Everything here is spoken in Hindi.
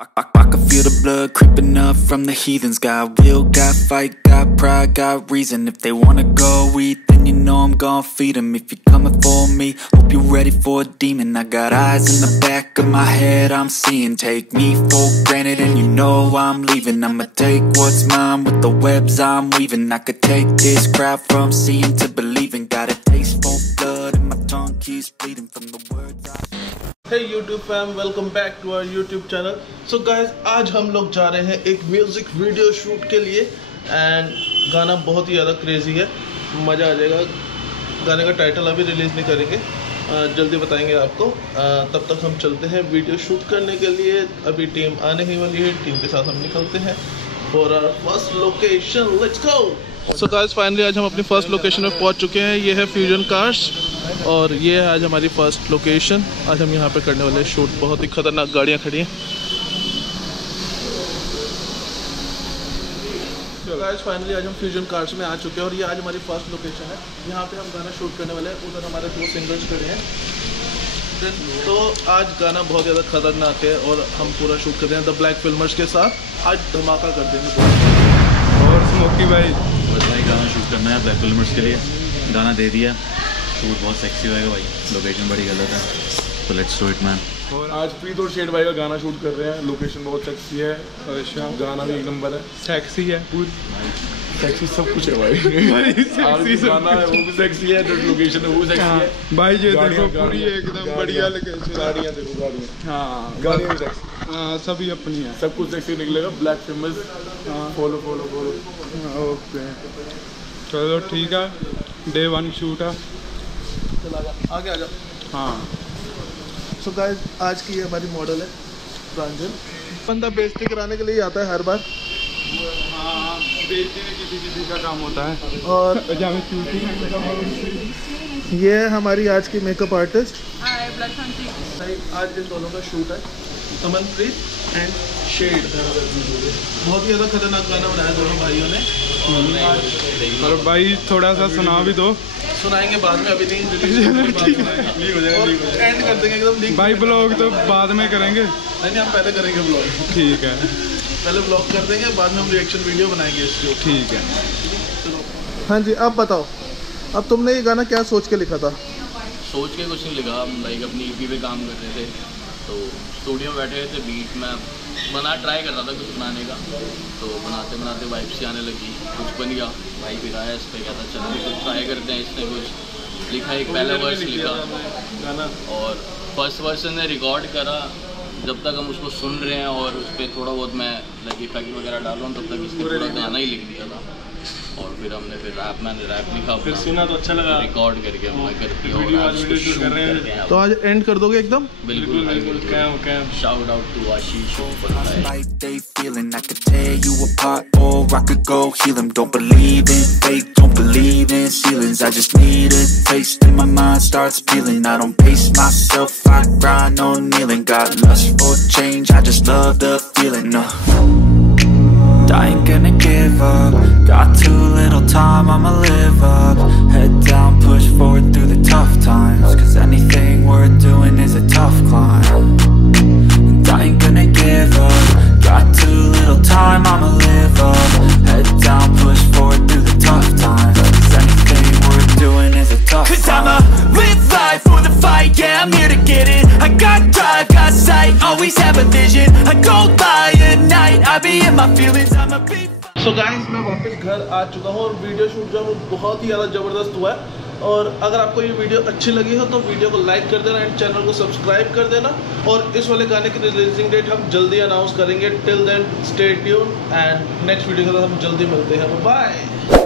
I can feel the blood creeping up from the heathens. Got will, got fight, got pride, got reason. If they wanna go eat, then you know I'm gon' feed them. If you're coming for me, hope you're ready for a demon. I got eyes in the back of my head, I'm seeing. Take me for granted and you know I'm leaving. I'ma take what's mine with the webs I'm weaving. I could take this crowd from seeing to believing. Got a taste for blood and my tongue keeps bleeding from the words I... Hey YouTube fam, welcome back to our YouTube channel. So guys, आज हम लोग जा रहे हैं एक म्यूजिक वीडियो शूट के लिए एंड गाना बहुत ही ज़्यादा क्रेजी है, मज़ा आ जाएगा। गाने का टाइटल अभी रिलीज़ नहीं करेंगे, जल्दी बताएंगे आपको। तब तक हम चलते हैं वीडियो शूट करने के लिए। अभी टीम आने ही वाली है, टीम के साथ हम निकलते हैं for our first location. Let's go. So guys, finally आज हम अपनी फर्स्ट लोकेशन में पहुंच चुके हैं। ये है फ्यूजन कार्स और ये है आज हमारी फर्स्ट लोकेशन। आज हम यहाँ पे करने वाले शूट। बहुत ही खतरनाक गाड़ियाँ खड़ी हैं। तो गाइस, फाइनली आज हम फ्यूजन कार्स में आ चुके हैं और ये आज हमारी फर्स्ट लोकेशन है। यहाँ पे हम गाना शूट करने वाले हैं। उधर हमारे दो सिंगर्स खड़े हैं। तो आज गाना बहुत ज़्यादा खतरनाक है और हम पूरा शूट करते हैं द ब्लैक फिल्मर्स के साथ। आज धमाका कर देंगे। और स्मोकी भाई गाना शूट करना है ब्लैक फिल्मर्स के लिए। गाना दे दिया, शूट बहुत सेक्सी होएगा भाई। लोकेशन बड़ी गलत है, तो लेट्स डू इट मैन। और आज प्रीत और शेड भाई का गाना शूट कर रहे हैं। लोकेशन बहुत सेक्सी है और गाना भी एक नंबर है। सेक्सी है पूरी, सेक्सी सब कुछ है भाई। सेक्सी गाना है, वो भी सेक्सी है, जो लोकेशन है वो सेक्सी है भाई। ये देखो पूरी एकदम बढ़िया लोकेशन। गाड़ियाँ देखो, गाड़ियाँ, हाँ गाड़ियाँ भी सेक्सी, हाँ सभी अपनी है। सब कुछ सेक्सी निकलेगा। Black famous, follow follow follow. Okay चलो ठीक है, डे 1 शूट है। आगे आ जाओ। हाँ सो गाइस, आज की ये हमारी मॉडल है प्रांजल। बंदा बेइज्जती कराने के लिए आता है हर बार। हाँ, बेइज्जती में किसी का काम होता है। और ये है हमारी आज की मेकअप आर्टिस्ट। आज इन दोनों का शूट है, अमनप्रीत एंड शेड। बहुत ही ज़्यादा खतरनाक गाना बनाया दोनों भाइयों ने। और भाई थोड़ा सा सुना भी दो। सुनाएंगे बाद में, अभी नहीं। एंड कर देंगे एकदम भाई ब्लॉग तो बाद में करेंगे। नहीं, हम पहले करेंगे ब्लॉग। ठीक है, पहले ब्लॉग कर देंगे, बाद में हम रिएक्शन वीडियो बनाएंगे इसके। ठीक है। हाँ जी, अब बताओ, अब तुमने ये गाना क्या सोच के लिखा था? सोच के कुछ नहीं लिखा, हम लाइक अपनी ईपी पे काम कर रहे थे, तो स्टूडियो में बैठे थे, बीट में ट्राई कर रहा था कुछ बनाने का। तो बनाते बनाते वाइब से आने लगी, कुछ बन गया। भाई फिर आया, इस पर क्या था, चलो कुछ ट्राई करते हैं। इसने कुछ लिखा, एक पहला वर्स लिखा गाना और फर्स्ट वर्स ने रिकॉर्ड करा। जब तक हम उसको सुन रहे हैं और उस पर थोड़ा बहुत मैं लाइक इफेक्ट वगैरह डाल रहा हूँ, तब तक इसने पूरा गाना ही लिख दिया था। और फिर हमने मैंने रैप लिखा, फिर सुना तो अच्छा लगा, रिकॉर्ड करके अपना करते हैं। तो आज एंड कर दोगे एकदम? बिल्कुल। Shout out to Ashish Uppal. Like they feeling, I could tear you apart or I could go heal them. Don't believe in fate, don't believe in ceilings. I just need a taste and my mind starts peeling. I don't pace myself, I grind on kneeling. Got lust for change, I just love the feeling. I ain't gonna give up. Got too little time, I'ma live up. Head down, push forward through the tough times. Cause anything worth doing is a tough climb. And I ain't gonna give up. Got too little time, I'ma live up. Head down, push forward through the tough times. Cause anything worth doing is a tough climb. Cause I'ma live life for the fight, yeah, I'm here to get it. I got drive, got sight, always have a vision. I go by at night, I be in my feelings, I'm a beat. So guys, मैं वापस घर आ चुका हूँ और वीडियो शूट जो है बहुत ही ज़्यादा ज़बरदस्त हुआ है। और अगर आपको ये वीडियो अच्छी लगी हो तो वीडियो को लाइक कर देना एंड चैनल को सब्सक्राइब कर देना। और इस वाले गाने की रिलीजिंग डेट हम जल्दी अनाउंस करेंगे। Till then stay tuned and next video के साथ हम जल्दी मिलते हैं। बाय।